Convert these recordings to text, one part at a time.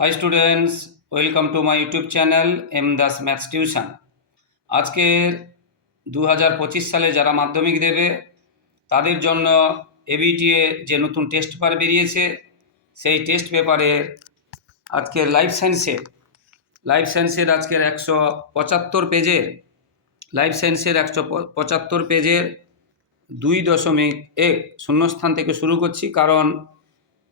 Hi students welcome to my YouTube channel M Das maths tuition আজকের দু হাজার পঁচিশ সালে যারা মাধ্যমিক দেবে, তাদের জন্য এবিটিএ যে নতুন টেস্ট পেপার বেরিয়েছে, সেই টেস্ট পেপারের আজকের লাইফ সায়েন্সের লাইফ সায়েন্সের আজকের একশো পঁচাত্তর পেজের লাইফ সায়েন্সের একশো পঁচাত্তর পেজের দুই দশমিক এক শূন্যস্থান থেকে শুরু করছি, কারণ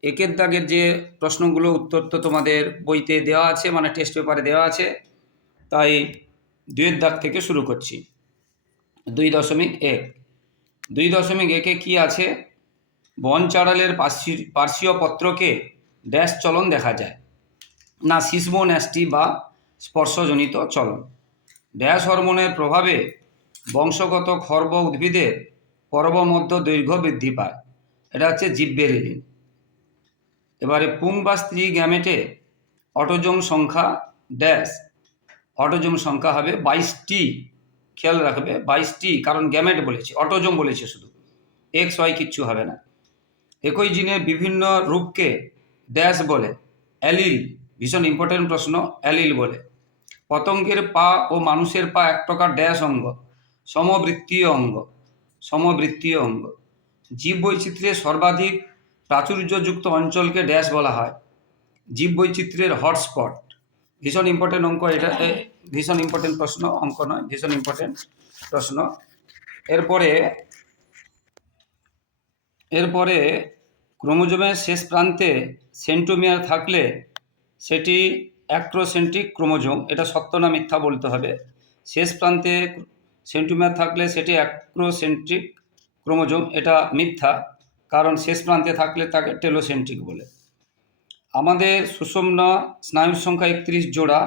একের দাগের যে প্রশ্নগুলো উত্তর তো তোমাদের বইতে দেওয়া আছে মানে টেস্ট পেপারে দেওয়া আছে। তাই দুইয়ের দাগ থেকে শুরু করছি। দুই দশমিক এক। দুই দশমিক একে কি আছে? বন চাড়ালের পার্শ্বী- পার্শ্বীয় পত্রকে ড্যাশ চলন দেখা যায়। না শিশ্ম ন্যাস্টি বা স্পর্শজনিত চলন। ড্যাশ হরমোনের প্রভাবে বংশগত খর্ব উদ্ভিদের পর্বমধ্য দৈর্ঘ্য বৃদ্ধি পায়। এটা হচ্ছে জিব্বেরেলিন। এবারে পুং বা স্ত্রী গ্যামেটে অটোজোম সংখ্যা ড্যাশ। অটোজোম সংখ্যা হবে বাইশটি। খেয়াল রাখবে, বাইশটি, কারণ গ্যামেট বলেছে, অটোজোম বলেছে শুধু। এক্স ওয়াই কিচ্ছু হবে না। একই জিনের বিভিন্ন রূপকে ড্যাশ বলে, অ্যালিল, ভীষণ ইম্পর্টেন্ট প্রশ্ন, অ্যালিল বলে। পতঙ্গের পা ও মানুষের পা এক প্রকার ড্যাশ অঙ্গ, সমবৃত্তীয় অঙ্গ সমবৃত্তীয় অঙ্গ। জীব বৈচিত্র্যের সর্বাধিক প্রাচুর্যযুক্ত অঞ্চলকে ড্যাশ বলা হয়। জীব বৈচিত্র্যের হটস্পট। ভীষণ ইম্পর্টেন্ট অঙ্ক এটা। ভীষণ ইম্পর্টেন্ট প্রশ্ন, অঙ্ক নয়, ভীষণ ইম্পর্টেন্ট প্রশ্ন। এরপরে এরপরে ক্রোমোজোমের শেষ প্রান্তে সেন্টোমিয়ার থাকলে সেটি অ্যাক্রোসেন্ট্রিক ক্রোমোজোম, এটা সত্য না মিথ্যা বলতে হবে। শেষ প্রান্তে সেন্টোমিয়ার থাকলে সেটি অ্যাক্রোসেন্ট্রিক ক্রোমোজোম, এটা মিথ্যা। কারণ শেষ প্রান্তে থাকলে তাকে টেলোসেন্ট্রিক বলে। আমাদের সুষুম্ন স্নায়ুর সংখ্যা একত্রিশ জোড়া,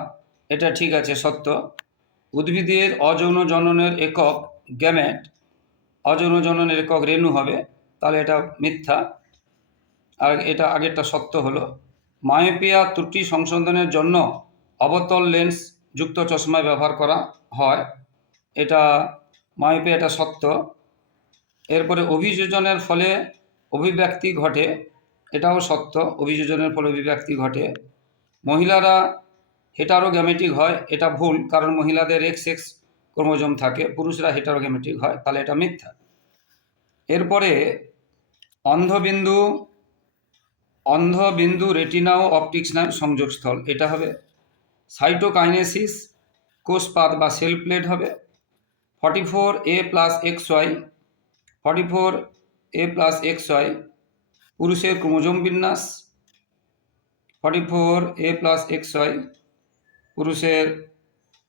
এটা ঠিক আছে, সত্য। উদ্ভিদের অযৌন জননের একক গ্যামেট, অযৌন জননের একক রেণু হবে, তাহলে এটা মিথ্যা। আর এটা আগেরটা সত্য হলো। মায়োপিয়া ত্রুটি সংশোধনের জন্য অবতল লেন্স যুক্ত চশমা ব্যবহার করা হয়। এটা মায়োপিয়া এটা সত্য। এরপরে অভিযোজনের ফলে অভিব্যক্তি ঘটে, এটাও সত্য, অভিযোজনের ফলে অভিব্যক্তি ঘটে। মহিলারা হেটারোগ্যামেটিক হয়, এটা ভুল, কারণ মহিলাদের এক্স এক্স ক্রোমোজোম থাকে, পুরুষরা হেটারোগ্যামেটিক হয়, তাহলে এটা মিথ্যা। এরপরে, অন্ধবিন্দু অন্ধবিন্দু রেটিনা ও অপটিক স্নায়ুর সংযোগস্থল, এটা হবে সাইটোকাইনেসিস কোষপাত বা সেল প্লেট হবে। Forty four A plus X Y forty four A plus X Y পুরুষের ক্রোমোজোম বিন্যাস forty four A plus X Y পুরুষের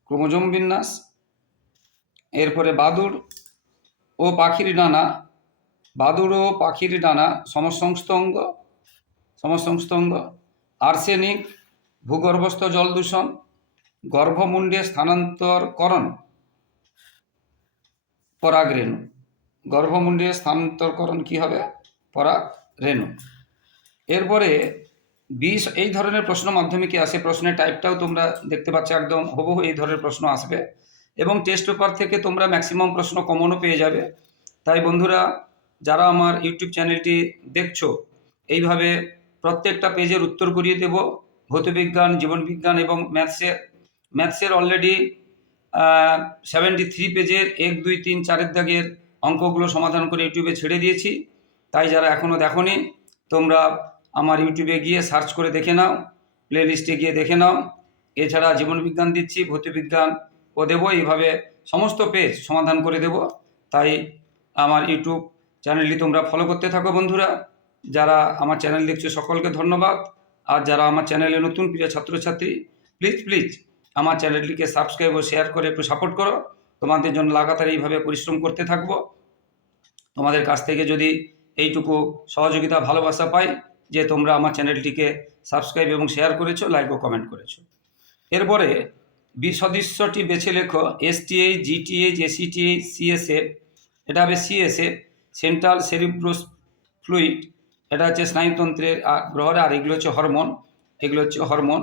ক্রোমোজোম বিন্যাস, এরপরে বাদুড় ও পাখির ডানা, বাদুড় ও পাখির ডানা সমসংস্থ অঙ্গ সমসংস্থ অঙ্গ, আর্সেনিক ভূগর্ভস্থ জল দূষণ, গর্ভমুণ্ডে স্থানান্তরকরণ পরাগ রেণু গর্ভমুণ্ডে স্থানান্তরকরণ কি হবে? পরাগ রেণু। এরপরে বিষ, এই ধরনের প্রশ্ন মাধ্যমিকে আসে। প্রশ্নের টাইপটাও তোমরা দেখতে পাচ্ছ একদম। হুবহু এই ধরনের প্রশ্ন আসবে। এবং টেস্ট পেপার থেকে তোমরা ম্যাক্সিমাম প্রশ্ন কমনও পেয়ে যাবে। তাই বন্ধুরা, যারা আমার ইউটিউব চ্যানেলটি দেখছ, এইভাবে প্রত্যেকটা পেজের উত্তর করিয়ে দেব। ভৌতবিজ্ঞান, জীবনবিজ্ঞান এবং ম্যাথসের ম্যাথসের অলরেডি সেভেন্টি থ্রি পেজের এক, দুই, তিন, চারের দাগের অঙ্কগুলো সমাধান করে ইউটিউবে ছেড়ে দিয়েছি। তাই যারা এখনও দেখোনি, তোমরা আমার ইউটিউবে গিয়ে সার্চ করে দেখে নাও প্লে লিস্টে গিয়ে দেখে নাও। এছাড়া জীবনবিজ্ঞান দিচ্ছি ভৌতবিজ্ঞান ও দেবো, এইভাবে সমস্ত পেজ সমাধান করে দেব। তাই আমার ইউটিউব চ্যানেলটি তোমরা ফলো করতে থাকো বন্ধুরা। যারা আমার চ্যানেল দেখছ সকলকে ধন্যবাদ। আর যারা আমার চ্যানেলে নতুন প্রিয় ছাত্রছাত্রী প্লিজ প্লিজ আমার চ্যানেলটিকে সাবস্ক্রাইব ও শেয়ার করে একটু সাপোর্ট করো। তোমাদের জন্য লাগাতার এইভাবে পরিশ্রম করতে থাকব। তোমাদের কাছ থেকে যদি এইটুকু সহযোগিতা, ভালোবাসা পাই, যে তোমরা আমার চ্যানেলটিকে সাবস্ক্রাইব এবং শেয়ার করেছ, লাইক ও কমেন্ট করেছ। এরপরে বি সদৃশ্যটি বেছে লেখো এসটিএইচ জিটিএইচ এসিটিএইচ সিএসএফ এটা হবে সিএসএফ সেন্ট্রাল সেরিব্রোস ফ্লুইড এটা হচ্ছে স্নায়ুতন্ত্রের গ্রহরে, আর এগুলো হচ্ছে হরমোন, এগুলো হচ্ছে হরমোন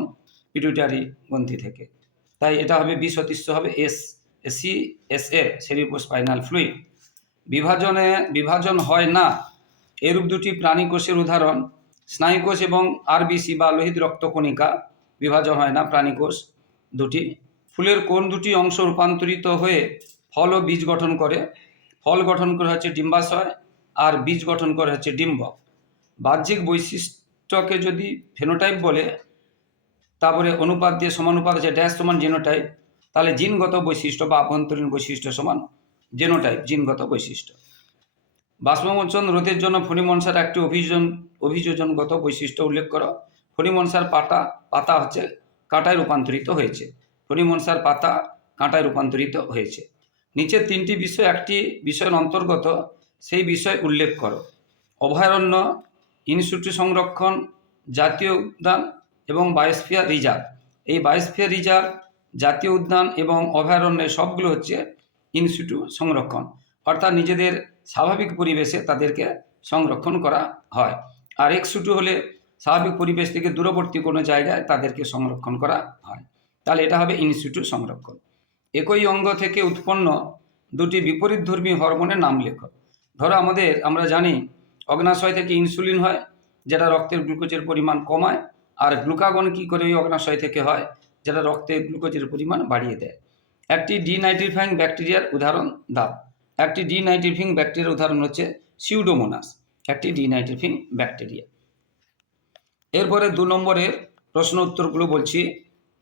পিটুইটারি গ্রন্থি থেকে। তাই এটা হবে বি সদৃশ্য হবে S, C S F cerebrospinal fluid. বিভাজনে বিভাজন হয় না। এরূপ দুটি প্রাণী কোষের উদাহরণ, স্নায়ুকোষ এবং আরবিসি বা লোহিত রক্তকণিকা, বিভাজন হয় না প্রাণীকোষ দুটি। ফুলের কোন দুটি অংশ রূপান্তরিত হয়ে ফল ও বীজ গঠন করে। ফল গঠন করে হচ্ছে ডিম্বাশয় আর বীজ গঠন করে হচ্ছে ডিম্বক বাহ্যিক বৈশিষ্ট্যকে যদি ফেনোটাইপ বলে, তারপরে অনুপাত দিয়ে সমানুপাত আছে ড্যাশ সমান জিনোটাইপ তাহলে জিনগত বৈশিষ্ট্য বা আভ্যন্তরীণ বৈশিষ্ট্য সমান। জেনোটাইপ জিনগত বৈশিষ্ট্য। বাষ্পমোচন রোধের জন্য ফণিমনসার একটি অভিযোজন অভিযোজনগত বৈশিষ্ট্য উল্লেখ করো। ফণিমনসার পাতা পাতা হচ্ছে কাঁটায় রূপান্তরিত হয়েছে। ফণিমনসার পাতা কাঁটায় রূপান্তরিত হয়েছে। নিচের তিনটি বিষয়, একটি বিষয়ের অন্তর্গত, সেই বিষয় উল্লেখ করো। অভয়ারণ্য ইনস্টিটিউট সংরক্ষণ, জাতীয় উদ্যান এবং বায়োস্ফিয়ার রিজার্ভ। এই বায়োস্ফিয়ার রিজার্ভ, জাতীয় উদ্যান এবং অভয়ারণ্যের সবগুলো হচ্ছে ইনস্টিটিউট সংরক্ষণ, অর্থাৎ নিজেদের স্বাভাবিক পরিবেশে তাদেরকে সংরক্ষণ করা হয়। আর এক্সুটু হলে স্বাভাবিক পরিবেশ থেকে দূরবর্তী কোনো জায়গায় তাদেরকে সংরক্ষণ করা হয়। তাহলে এটা হবে ইনস্টিটিউট সংরক্ষণ। একই অঙ্গ থেকে উৎপন্ন দুটি বিপরীতধর্মী হরমোনের নাম লেখো। ধরো আমাদের, আমরা জানি অগ্নাশয় থেকে ইনসুলিন হয়, যেটা রক্তের গ্লুকোজের পরিমাণ কমায়, আর গ্লুকাগন কী করে ওই অগ্নাশয় থেকে হয়, যেটা রক্তে গ্লুকোজের পরিমাণ বাড়িয়ে দেয়। একটি ডিনাইট্রিফাইং ব্যাকটেরিয়ার উদাহরণ দাও। একটি ডিনাইট্রিফিং ব্যাকটেরিয়ার উদাহরণ হচ্ছে সিউডোমোনাস, একটি ডিনাইট্রিফিং ব্যাকটেরিয়া। এরপরে দু নম্বরের প্রশ্ন উত্তরগুলো বলছি।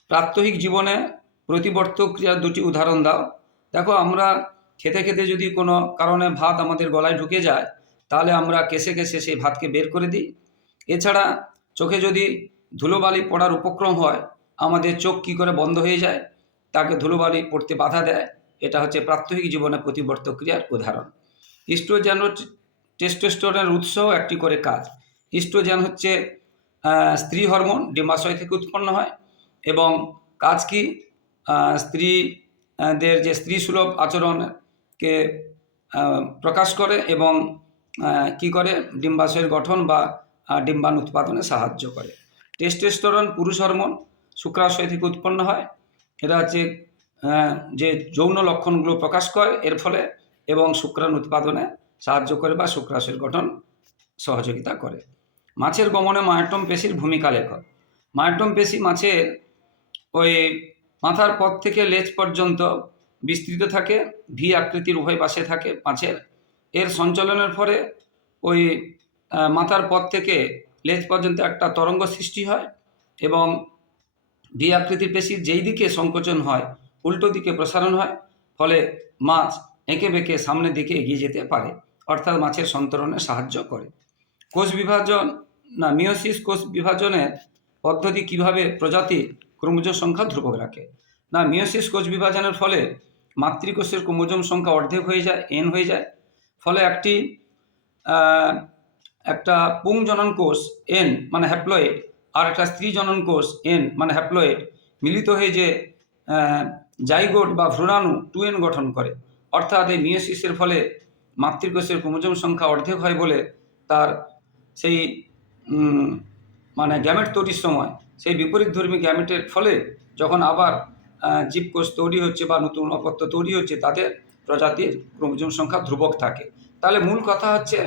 প্রাত্যহিক জীবনে প্রতিবর্তক ক্রিয়ার দুটি উদাহরণ দাও। দেখো, আমরা খেতে খেতে যদি কোনো কারণে ভাত আমাদের গলায় ঢুকে যায়, তাহলে আমরা কেসে কেসে সেই ভাতকে বের করে দিই। এছাড়া চোখে যদি ধুলোবালি পড়ার উপক্রম হয়, আমাদের চোখ কী করে বন্ধ হয়ে যায়? তাকে ধুলোবালি পড়তে বাধা দেয়। এটা হচ্ছে প্রাত্যহিক জীবনে প্রতিবর্তক ক্রিয়ার উদাহরণ। ইস্ট্রোজেন ও টেস্টোস্টেরনের উৎসও একটি করে কাজ। ইস্ট্রোজেন হচ্ছে স্ত্রী হরমোন ডিম্বাশয় থেকে উৎপন্ন হয় এবং কাজ কি? স্ত্রীদের যে স্ত্রী সুলভ আচরণকে প্রকাশ করে এবং কি করে? ডিম্বাশয়ের গঠন বা ডিম্বাণু উৎপাদনে সাহায্য করে। টেস্টোস্টেরন পুরুষ হরমোন শুক্রাশয় থেকে উৎপন্ন হয়। এটা হচ্ছে যে যৌন লক্ষণগুলো প্রকাশ করে, এর ফলে এবং শুক্রাণু উৎপাদনে সাহায্য করে বা শুক্রাশয়ের গঠন সহযোগিতা করে। মাছের গমনে মায়াটম পেশির ভূমিকা লেখ মায়াটম পেশি মাছের ওই মাথার পথ থেকে লেজ পর্যন্ত বিস্তৃত থাকে, ভি আকৃতির উভয় পাশে থাকে মাছের। এর সঞ্চালনের ফলে ওই মাথার পথ থেকে লেজ পর্যন্ত একটা তরঙ্গ সৃষ্টি হয় এবং ভি আকৃতির পেশির যেই দিকে সংকোচন হয়, উল্টো দিকে প্রসারণ হয়, ফলে মাছ এঁকে বেঁকে সামনের দিকে এগিয়ে যেতে পারে, অর্থাৎ মাছের সন্তরণে সাহায্য করে। কোষ বিভাজন, না মিওসিস কোষ বিভাজনের পদ্ধতি কীভাবে প্রজাতির ক্রোমোজোম সংখ্যা ধ্রুবক রাখে? না মিওসিস কোষ বিভাজনের ফলে মাতৃকোষের ক্রোমোজোম সংখ্যা অর্ধেক হয়ে যায় এন হয়ে যায়, ফলে একটি একটা পুং জনন কোষ এন মানে হ্যাপ্লয়েড আর একটা স্ত্রী জনন কোষ এন মানে হ্যাপ্লয়েড মিলিত হয়ে যে জাইগোট বা ভ্রূণাণু টু এন গঠন করে। অর্থাৎ এই মিওসিসের ফলে মাতৃকোষের ক্রোমোজোম সংখ্যা অর্ধেক হয় বলে তার সেই মানে গ্যামেট তৈরির সময়, সেই বিপরীতধর্মী গ্যামেটের ফলে যখন আবার জীবকোষ তৈরি হচ্ছে বা নতুন অপত্য তৈরি হচ্ছে তাদের প্রজাতির ক্রোমোজোম সংখ্যা ধ্রুবক থাকে। তাহলে মূল কথা হচ্ছে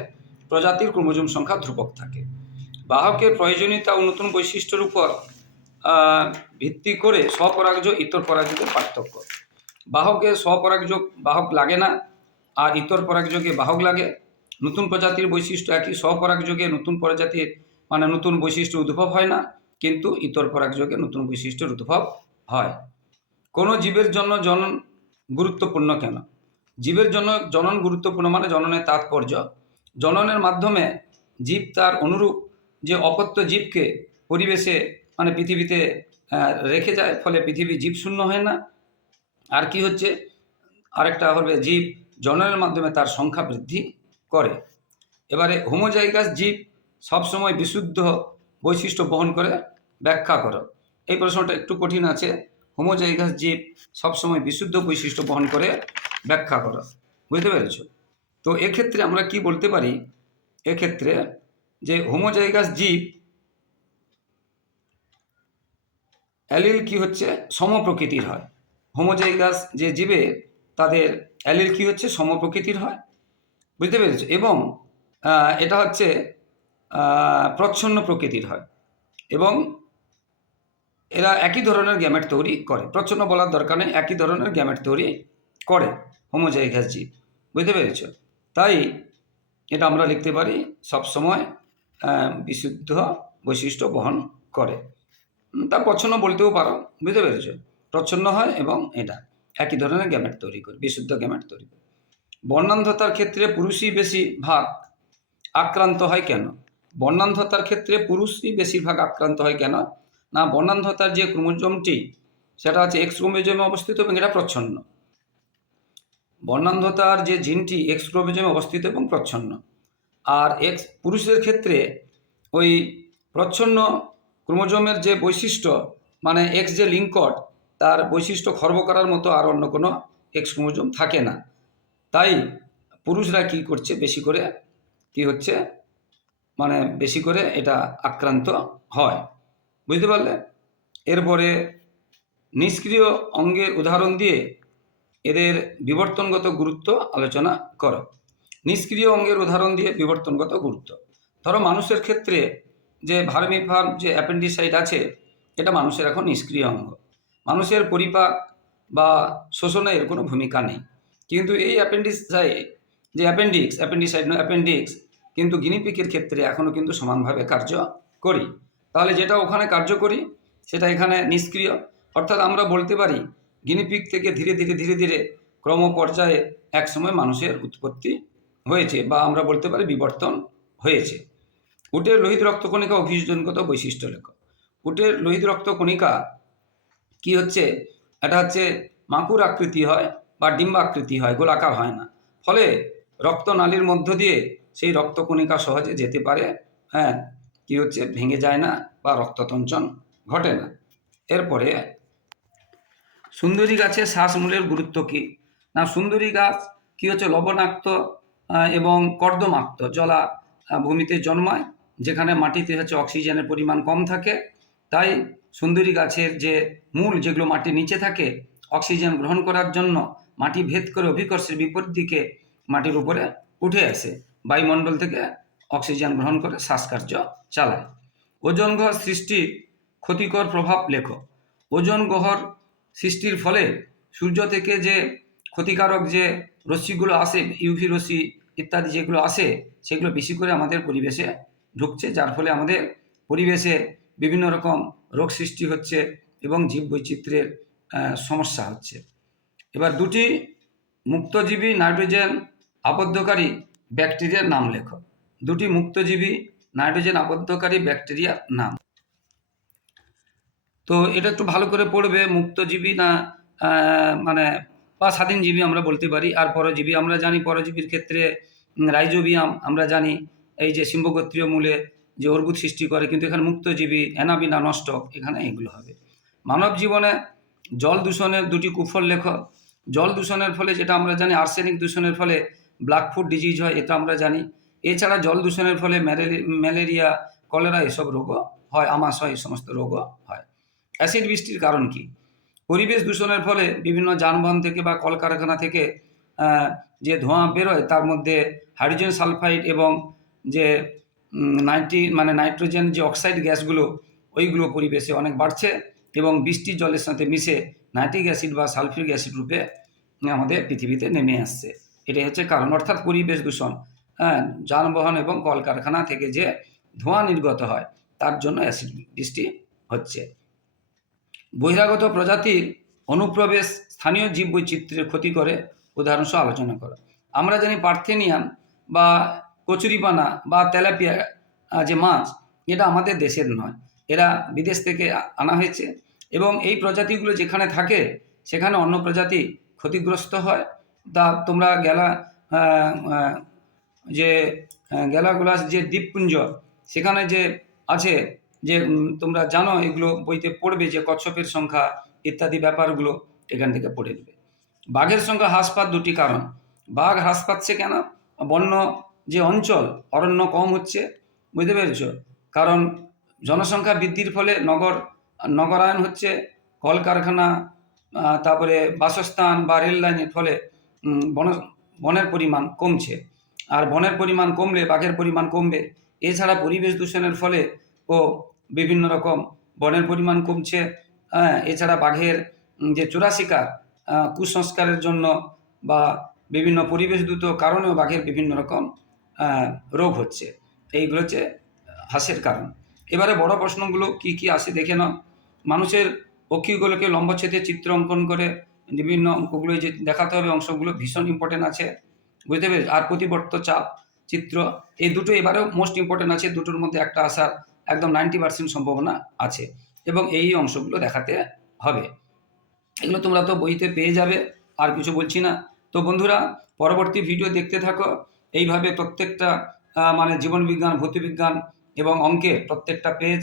প্রজাতির ক্রোমোজোম সংখ্যা ধ্রুবক থাকে। বাহকের প্রয়োজনীয়তা ও নতুন বৈশিষ্ট্যের উপর ভিত্তি করে স্বপরাগজ ইতর পরাগযোগের পার্থক্য। বাহকের স্বপরাগযোগ বাহক লাগে না, আর ইতর পরাগযোগে বাহক লাগে। নতুন প্রজাতির বৈশিষ্ট্য একই, স্বপরাগযোগে নতুন প্রজাতির মানে নতুন বৈশিষ্ট্য উদ্ভব হয় না, কিন্তু ইতর পরাগযোগে নতুন বৈশিষ্ট্যের উদ্ভব হয়। কোনো জীবের জন্য জনন গুরুত্বপূর্ণ কেন? জীবের জন্য জনন গুরুত্বপূর্ণ মানে জননের তাৎপর্য। জননের মাধ্যমে জীব তার অনুরূপ যে অপত্য জীবকে পরিবেশে মানে পৃথিবীতে রেখে যায়, ফলে পৃথিবী জীব শূন্য হয় না। আর কি হচ্ছে? আরেকটা হবে, জীব জননের মাধ্যমে তার সংখ্যা বৃদ্ধি করে। এবারে হোমোজাইগাস জীব সবসময় বিশুদ্ধ বৈশিষ্ট্য বহন করে। ব্যাখ্যা করো। এই প্রশ্নটা একটু কঠিন আছে। হোমোজাইগাস জীব সবসময় বিশুদ্ধ বৈশিষ্ট্য বহন করে। ব্যাখ্যা করো। বুঝতে পেরেছ? তো এক্ষেত্রে আমরা কি বলতে পারি? এক্ষেত্রে যে হোমোজাইগাস জীব অ্যালিল কি হচ্ছে? সমপ্রকৃতির হয়। হোমোজাইগাস যে জীবে, তাদের অ্যালিল কি হচ্ছে? সমপ্রকৃতির হয়। বুঝতে পেরেছ? এবং এটা হচ্ছে প্রচ্ছন্ন প্রকৃতির হয়। এবং এরা একই ধরনের গ্যামেট তৈরি করে। প্রচ্ছন্ন বলার দরকার নেই, একই ধরনের গ্যামেট তৈরি করে হোমোজাইগাস জীব। বুঝতে পেরেছ? তাই এটা আমরা লিখতে পারি সবসময় বিশুদ্ধ বৈশিষ্ট্য বহন করে। তা প্রচ্ছন্ন বলতেও পারো, বুঝতে পেরেছ? প্রচ্ছন্ন হয় এবং এটা, একই ধরনের গ্যামেট তৈরি করে, বিশুদ্ধ গ্যামেট তৈরি করে। বর্ণান্ধতার ক্ষেত্রে পুরুষই বেশি ভাগ আক্রান্ত হয় কেন? বর্ণান্ধতার ক্ষেত্রে পুরুষই বেশিরভাগ আক্রান্ত হয় কেন? না, বর্ণান্ধতার যে ক্রোমোজোমটি, সেটা হচ্ছে এক্স ক্রোমোজোমে অবস্থিত এবং এটা প্রচ্ছন্ন। বর্ণান্ধতার যে জিনটি এক্স ক্রোমোজোমে অবস্থিত এবং প্রচ্ছন্ন। আর এক্স পুরুষের ক্ষেত্রে ওই প্রচ্ছন্ন ক্রোমোজোমের যে বৈশিষ্ট্য মানে এক্স যে লিঙ্কট তার বৈশিষ্ট্য খর্ব করার মতো আর অন্য কোনো এক্স ক্রোমোজোম থাকে না। তাই পুরুষরা কি করছে বেশি করে, কি হচ্ছে মানে বেশি করে এটা আক্রান্ত হয়। বুঝতে পারলে? এরপরে নিষ্ক্রিয় অঙ্গের উদাহরণ দিয়ে এদের বিবর্তনগত গুরুত্ব আলোচনা করো। নিষ্ক্রিয় অঙ্গের উদাহরণ দিয়ে বিবর্তনগত গুরুত্ব। ধরো মানুষের ক্ষেত্রে যে ভার্মিফার্ম যে অ্যাপেন্ডিসাইট আছে, এটা মানুষের এখন নিষ্ক্রিয় অঙ্গ। মানুষের পরিপাক বা শোষণের কোনো ভূমিকা নেই। কিন্তু এই অ্যাপেন্ডিসাইট, যে অ্যাপেন্ডিক্স অ্যাপেন্ডিসাইড নয়, অ্যাপেন্ডিক্স, কিন্তু গিনিপিকের ক্ষেত্রে এখনও কিন্তু সমানভাবে কার্য করি তাহলে যেটা ওখানে কার্যকরী, সেটা এখানে নিষ্ক্রিয়। অর্থাৎ আমরা বলতে পারি, গিনিপিক থেকে ধীরে ধীরে ধীরে ধীরে ক্রম পর্যায়ে একসময় মানুষের উৎপত্তি হয়েছে বা আমরা বলতে পারি বিবর্তন হয়েছে। উটের লোহিত রক্তকণিকা অভিযোজনগত বৈশিষ্ট্য লেখ। উটের লোহিত রক্তকণিকা কি হচ্ছে? এটা হচ্ছে মাকুর আকৃতি হয় বা ডিম্বা আকৃতি হয়, গোলাকার হয় না। ফলে রক্তনালীর মধ্য দিয়ে সেই রক্তকণিকা সহজে যেতে পারে হ্যাঁ কি হচ্ছে? ভেঙে যায় না বা রক্ততঞ্চন ঘটে না। এরপরে সুন্দরী গাছের শ্বাসমূলের গুরুত্ব কী? না, সুন্দরী গাছ কী হচ্ছে? লবণাক্ত এবং কর্দমাক্ত জলা ভূমিতে জন্মায়, যেখানে মাটিতে হচ্ছে অক্সিজেনের পরিমাণ কম থাকে। তাই সুন্দরী গাছের যে মূল, যেগুলো মাটির নিচে থাকে, অক্সিজেন গ্রহণ করার জন্য মাটি ভেদ করে অভিকর্ষের বিপরীত দিকে মাটির উপরে উঠে আসে। বায়ুমণ্ডল থেকে অক্সিজেন গ্রহণ করে শ্বাসকার্য চালায়। ওজন গ্রহ সৃষ্টির ক্ষতিকর প্রভাব লেখো ওজন গ্রহর সৃষ্টির ফলে সূর্য থেকে যে ক্ষতিকারক যে রশ্মিগুলো আসে ইউভি রশ্মি ইত্যাদি যেগুলো আসে, সেগুলো বেশি করে আমাদের পরিবেশে ঢুকছে, যার ফলে আমাদের পরিবেশে বিভিন্ন রকম রোগ সৃষ্টি হচ্ছে এবং জীব বৈচিত্র্যের সমস্যা হচ্ছে। এবার দুটি মুক্তজীবী নাইট্রোজেন আবদ্ধকারী ব্যাকটেরিয়ার নাম লেখো। দুটি মুক্তজীবী নাইট্রোজেন আবদ্ধকারী ব্যাকটেরিয়ার নাম। তো এটা একটু ভালো করে পড়বে, মুক্তজীবী না মানে বা স্বাধীনজীবী আমরা বলতে পারি, আর পরজীবী আমরা জানি, পরজীবীর ক্ষেত্রে রাইজোবিয়াম আমরা জানি, এই যে সিম্বগোত্রীয় মূলে যে অর্বুদ সৃষ্টি করে, কিন্তু এখানে মুক্তজীবী অ্যানাবিনা নষ্ট এখানে এগুলো হবে। মানব জীবনে জল দূষণের দুটি কুফল লেখ। জল দূষণের ফলে যেটা আমরা জানি, আর্সেনিক দূষণের ফলে ব্ল্যাক ফুড ডিজিজ হয়, এটা আমরা জানি। এছাড়া জল দূষণের ফলে ম্যালেরি- ম্যালেরিয়া, কলেরা এসব রোগও হয়, আমাশয় এই সমস্ত রোগও হয়। অ্যাসিড বৃষ্টির কারণ কি? পরিবেশ দূষণের ফলে বিভিন্ন যানবাহন থেকে বা কলকারখানা থেকে যে ধোঁয়া বেরোয় তার মধ্যে হাইড্রোজেন সালফাইড এবং যে নাইট্রি মানে নাইট্রোজেন যে অক্সাইড গ্যাসগুলো, ওইগুলো পরিবেশে অনেক বাড়ছে এবং বৃষ্টির জলের সাথে মিশে নাইট্রিক অ্যাসিড বা সালফিউরিক অ্যাসিড রূপে আমাদের পৃথিবীতে নেমে আসছে। এটাই হচ্ছে কারণ। অর্থাৎ পরিবেশ দূষণ হ্যাঁ যানবাহন এবং কলকারখানা থেকে যে ধোঁয়া নির্গত হয়, তার জন্য অ্যাসিড বৃষ্টি হচ্ছে। বহিরাগত প্রজাতির অনুপ্রবেশ স্থানীয় জীব জীববৈচিত্র্যের ক্ষতি করে উদাহরণসহ আলোচনা করো। আমরা জানি পার্থেনিয়াম বা কচুরিপানা বা তেলাপিয়া যে মাছ, এটা আমাদের দেশের নয়। এরা বিদেশ থেকে আনা হয়েছে এবং এই প্রজাতিগুলো যেখানে থাকে, সেখানে অন্য প্রজাতি ক্ষতিগ্রস্ত হয়। তা তোমরা গেলা যে গেলাগুলাস যে দ্বীপপুঞ্জ, সেখানে যে আছে যে তোমরা জানো এগুলো বইতে পড়বে যে কচ্ছপের সংখ্যা ইত্যাদি ব্যাপারগুলো এখান থেকে পড়ে নেবে। বাঘের সংখ্যা হ্রাস দুটি কারণ। বাঘ হ্রাস পাচ্ছে কেন? বন্য যে অঞ্চল, অরণ্য কম হচ্ছে, বুঝতে পেরেছ? কারণ জনসংখ্যা বৃদ্ধির ফলে নগর, নগরায়ন হচ্ছে, কলকারখানা তারপরে বাসস্থান বা রেল লাইনের ফলে বন, বনের পরিমাণ কমছে। আর বনের পরিমাণ কমলে বাঘের পরিমাণ কমবে। এছাড়া পরিবেশ দূষণের ফলে ও বিভিন্ন রকম বনের পরিমাণ কমছে। হ্যাঁ এছাড়া বাঘের যে চোরা শিকার কুসংস্কারের জন্য বা বিভিন্ন পরিবেশদূত কারণেও বাঘের বিভিন্ন রকম রোগ হচ্ছে। এইগুলো হচ্ছে হাসের কারণ। এবারে বড় প্রশ্নগুলো কি কি আসে দেখে নাও। মানুষের পক্ষীগুলোকে লম্বচ্ছেদে চিত্র অঙ্কন করে বিভিন্ন অঙ্কগুলো যে দেখাতে হবে, অংশগুলো ভীষণ ইম্পর্টেন্ট আছে। বুঝতে পেরেছি? আর প্রতিবর্ত চাপ, চিত্র, এই দুটো এবারেও মোস্ট ইম্পর্টেন্ট আছে। দুটোর মধ্যে একটা আসার একদম নাইনটি পার্সেন্ট সম্ভাবনা আছে এবং এই অংশগুলো দেখাতে হবে। এগুলো তোমরা তো বইতে পেয়ে যাবে, আর কিছু বলছি না। তো বন্ধুরা, পরবর্তী ভিডিও দেখতে থাকো। এইভাবে প্রত্যেকটা মানে জীবনবিজ্ঞান, ভৌতবিজ্ঞান এবং অঙ্কে প্রত্যেকটা পেজ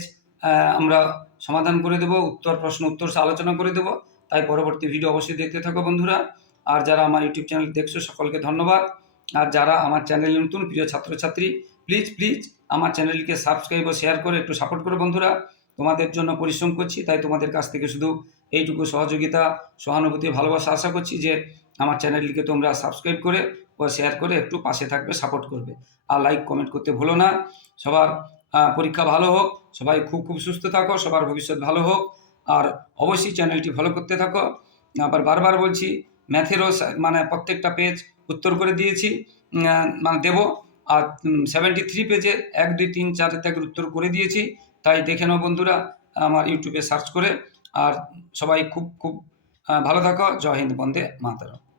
আমরা সমাধান করে দেবো। উত্তর, প্রশ্ন, উত্তর আলোচনা করে দেবো। তাই পরবর্তী ভিডিও অবশ্যই দেখতে থাকো বন্ধুরা। আর যারা আমার ইউটিউব চ্যানেল দেখছ, সকলকে ধন্যবাদ। আর যারা আমার চ্যানেলে নতুন, প্রিয় ছাত্রছাত্রী, প্লিজ প্লিজ আমার চ্যানেলকে সাবস্ক্রাইব ও শেয়ার করে একটু সাপোর্ট করো বন্ধুরা। তোমাদের জন্য পরিশ্রম করছি, তাই তোমাদের কাছ থেকে শুধু এইটুকু সহযোগিতা, সহানুভূতি, ভালোবাসা আশা করছি যে আমার চ্যানেলটিকে তোমরা সাবস্ক্রাইব করে ও শেয়ার করে একটু পাশে থাকবে সাপোর্ট করবে। আর লাইক কমেন্ট করতে ভুলো না। সবার পরীক্ষা ভালো হোক, সবাই খুব খুব সুস্থ থাকো, সবার ভবিষ্যৎ ভালো হোক। আর অবশ্যই চ্যানেলটি ফলো করতে থাকো। আবার বারবার বলছি ম্যাথেরও মানে প্রত্যেকটা পেজ উত্তর করে দিয়েছি মানে দেবো। আর সেভেন্টি থ্রি পেজে এক, দুই, তিন, চার দাগের উত্তর করে দিয়েছি। তাই দেখে নাও বন্ধুরা, আমার ইউটিউবে সার্চ করে। আর সবাই খুব খুব ভালো থাকো। জয় হিন্দ, বন্দে মাতারম।